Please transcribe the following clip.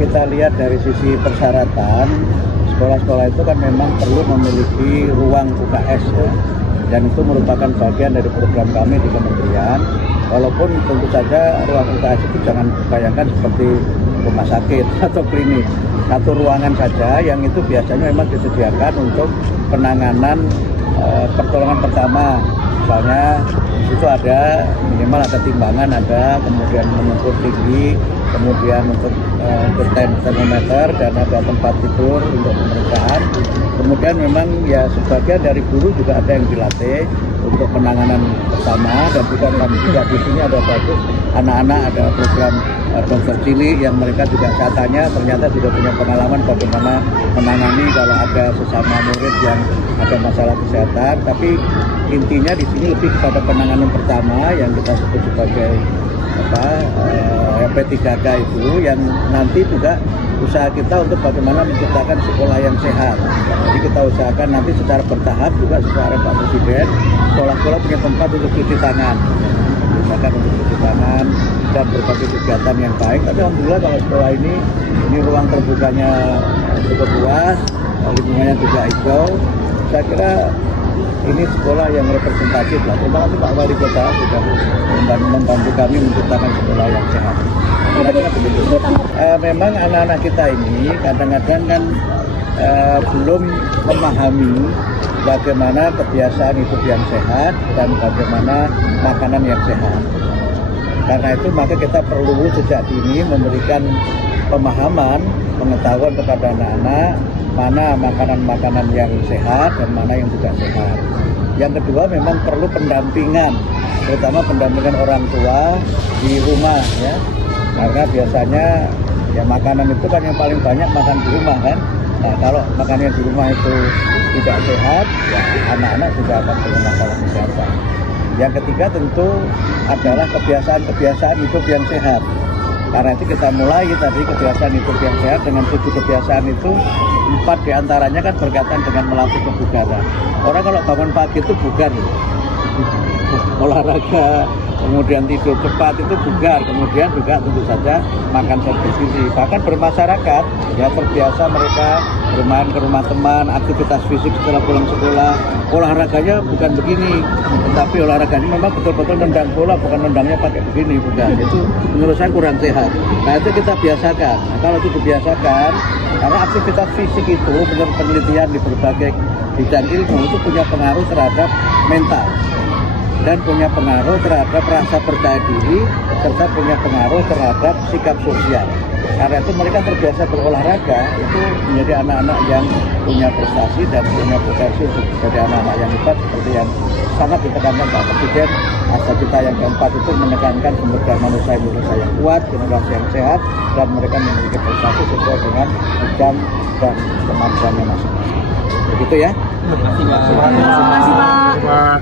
kita lihat dari sisi persyaratan, sekolah-sekolah itu kan memang perlu memiliki ruang UKS ya. Dan itu merupakan bagian dari program kami di kementerian. Walaupun tentu saja ruang UKS itu jangan bayangkan seperti rumah sakit atau klinik. Satu ruangan saja yang itu biasanya memang disediakan untuk penanganan pertolongan pertama. Misalnya di situ ada minimal ada timbangan, ada kemudian mengukur tinggi, kemudian untuk termometer dan ada tempat tidur untuk pemeriksaan. Kemudian memang ya sebagian dari guru juga ada yang dilatih untuk penanganan pertama, dan juga di sini ada bagus anak-anak, ada program dokter cilik yang mereka juga saya tanya ternyata sudah punya pengalaman bagaimana menangani kalau ada sesama murid yang ada masalah kesehatan. Tapi intinya di sini lebih kepada penanganan pertama yang kita sebut sebagai P3K itu, yang nanti juga usaha kita untuk bagaimana menciptakan sekolah yang sehat. Jadi kita usahakan nanti secara bertahap juga sesuai Pak Presiden, sekolah-sekolah punya tempat untuk cuci tangan, usahakan untuk cuci tangan dan berbagai kegiatan yang baik. Tapi alhamdulillah kalau sekolah ini ruang terbukanya cukup luas, lingkungannya juga hijau. Saya kira ini sekolah yang representatif lah. Terima kasih Pak Wali Kota sudah membantu kami menciptakan sekolah yang sehat. Kira-kira begitu. Memang anak-anak kita ini kadang-kadang kan belum memahami bagaimana kebiasaan hidup yang sehat dan bagaimana makanan yang sehat. Karena itu maka kita perlu sejak dini memberikan pemahaman, pengetahuan kepada anak-anak mana makanan-makanan yang sehat dan mana yang tidak sehat. Yang kedua memang perlu pendampingan, terutama pendampingan orang tua di rumah ya. Karena biasanya ya makanan itu kan yang paling banyak makan di rumah kan. Nah kalau makanan di rumah itu tidak sehat, ya anak-anak juga akan punya masalah kesehatan. Yang ketiga tentu adalah kebiasaan hidup yang sehat. Karena itu kita mulai tadi kebiasaan hidup yang sehat dengan 7 kebiasaan itu, 4 diantaranya kan berkaitan dengan melatih kebugaran. Orang kalau bangun pagi itu bugar, olahraga, kemudian tidur cepat itu bugar, kemudian juga tentu saja makan bergizi. Bahkan bermasyarakat ya terbiasa mereka bermain ke rumah teman, aktivitas fisik setelah pulang sekolah, olahraganya bukan begini, tetapi olahraganya memang betul-betul nendang bola, bukan nendangnya pakai begini, bukan. Itu menurut saya kurang sehat. Nah itu kita biasakan. Nah, kalau itu dibiasakan, karena aktivitas fisik itu menurut penelitian di berbagai bidang ilmu itu punya pengaruh terhadap mental dan punya pengaruh terhadap rasa percaya diri serta punya pengaruh terhadap sikap sosial. Karena itu mereka terbiasa berolahraga itu menjadi anak-anak yang punya prestasi dan punya potensi untuk menjadi anak-anak yang hebat, seperti yang sangat ditekankan Pak Presiden. Asal kita yang keempat itu menekankan sumber daya manusia Indonesia yang kuat, generasi yang sehat, dan mereka memiliki prestasi sesuai dengan bidang dan kemampuannya masing-masing. Begitu ya. Terima kasih Pak. Terima kasih Pak.